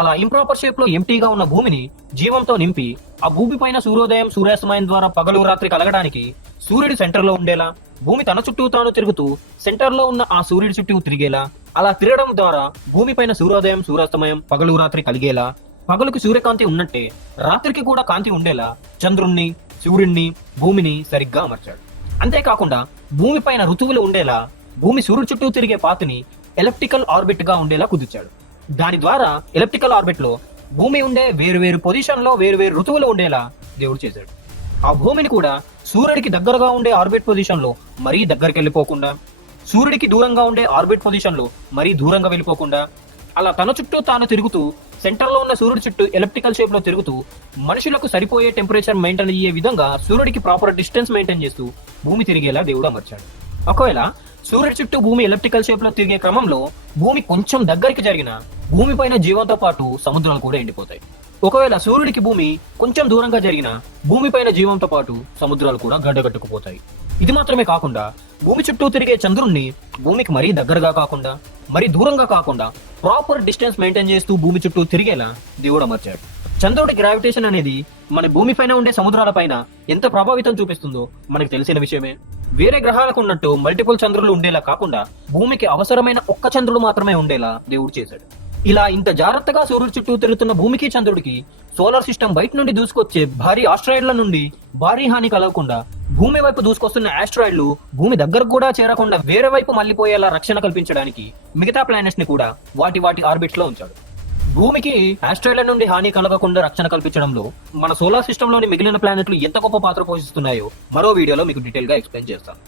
అలా ఇంప్రాపర్ షేప్లో ఎంటీగా ఉన్న భూమిని జీవంతో నింపి ఆ భూమి పైన సూర్యోదయం సూర్యాస్తమయం ద్వారా పగలు రాత్రి కలగడానికి సూర్యుడి సెంటర్లో ఉండేలా భూమి తన చుట్టూ తాను తిరుగుతూ సెంటర్లో ఉన్న ఆ సూర్యుడి చుట్టూ తిరిగేలా అలా తిరగడం ద్వారా భూమి పైన సూర్యోదయం సూర్యాస్తమయం పగలు రాత్రి కలిగేలా పగలుకి సూర్యకాంతి ఉన్నట్టే రాత్రికి కూడా కాంతి ఉండేలా చంద్రుణ్ణి సూర్యుణ్ణి భూమిని సరిగ్గా అమర్చాడు. అంతేకాకుండా భూమి పైన ఋతువులు ఉండేలా భూమి సూర్యుడు చుట్టూ తిరిగే పాతిని ఎలక్ట్రికల్ ఆర్బిట్గా ఉండేలా కుదిర్చాడు. దాని ద్వారా ఎలప్టికల్ ఆర్బిట్లో భూమి ఉండే వేరువేరు పొజిషన్లో వేరువేరు ఋతువులు ఉండేలా దేవుడు చేశాడు. ఆ భూమిని కూడా సూర్యుడికి దగ్గరగా ఉండే ఆర్బిట్ పొజిషన్లో మరీ దగ్గరికి వెళ్ళిపోకుండా సూర్యుడికి దూరంగా ఉండే ఆర్బిట్ పొజిషన్లో మరీ దూరంగా వెళ్ళిపోకుండా అలా తన చుట్టూ తాను తిరుగుతూ సెంటర్లో ఉన్న సూర్యుడి చుట్టూ ఎలక్ట్రికల్ షేప్లో తిరుగుతూ మనుషులకు సరిపోయే టెంపరేచర్ మెయింటైన్ అయ్యే విధంగా సూర్యుడికి ప్రాపర్ డిస్టెన్స్ మెయింటైన్ చేస్తూ భూమి తిరిగేలా దేవుడు అమర్చాడు. ఒకవేళ సూర్యుడి చుట్టూ భూమి ఎలక్ట్రికల్ షేప్లో తిరిగే క్రమంలో భూమి కొంచెం దగ్గరికి జరిగిన భూమిపైన జీవంతో పాటు సముద్రాలు కూడా ఎండిపోతాయి. ఒకవేళ సూర్యుడికి భూమి కొంచెం దూరంగా జరిగిన భూమిపైన జీవంతో పాటు సముద్రాలు కూడా గడ్డగట్టుకుపోతాయి. ఇది మాత్రమే కాకుండా భూమి చుట్టూ తిరిగే చంద్రుణ్ణి భూమికి మరీ దగ్గరగా కాకుండా మరీ దూరంగా కాకుండా ప్రాపర్ డిస్టెన్స్ మెయింటైన్ చేస్తూ భూమి చుట్టూ తిరిగేలా దేవుడు అమర్చాడు. చంద్రుడి గ్రావిటేషన్ అనేది మన భూమి పైన ఉండే సముద్రాలపైన ఎంత ప్రభావితం చూపిస్తుందో మనకు తెలిసిన విషయమే. వేరే గ్రహాలకు ఉన్నట్టు మల్టిపుల్ చంద్రులు ఉండేలా కాకుండా భూమికి అవసరమైన ఒక్క చంద్రుడు మాత్రమే ఉండేలా దేవుడు చేశాడు. ఇలా ఇంత జాగ్రత్తగా సూర్యుడు చుట్టూ తిరుగుతున్న భూమికి చంద్రుడికి సోలార్ సిస్టమ్ బయట నుండి దూసుకొచ్చే భారీ ఆస్ట్రాయిడ్ల నుండి భారీ హాని కలగకుండా భూమి వైపు దూసుకొస్తున్న ఆస్ట్రాయిడ్లు భూమి దగ్గరకు కూడా చేరకుండా వేరే వైపు మళ్ళీపోయేలా రక్షణ కల్పించడానికి మిగతా ప్లానెట్స్ని కూడా వాటి వాటి ఆర్బిట్స్లో ఉంచాడు. భూమికి ఆస్ట్రేలియా నుండి హాని కలగకుండా రక్షణ కల్పించడంలో మన సోలార్ సిస్టమ్లోని మిగిలిన ప్లానెట్లు ఎంత గొప్ప పాత్ర పోషిస్తున్నాయో మరో వీడియోలో మీకు డీటెయిల్గా ఎక్స్ప్లెయిన్ చేస్తాను.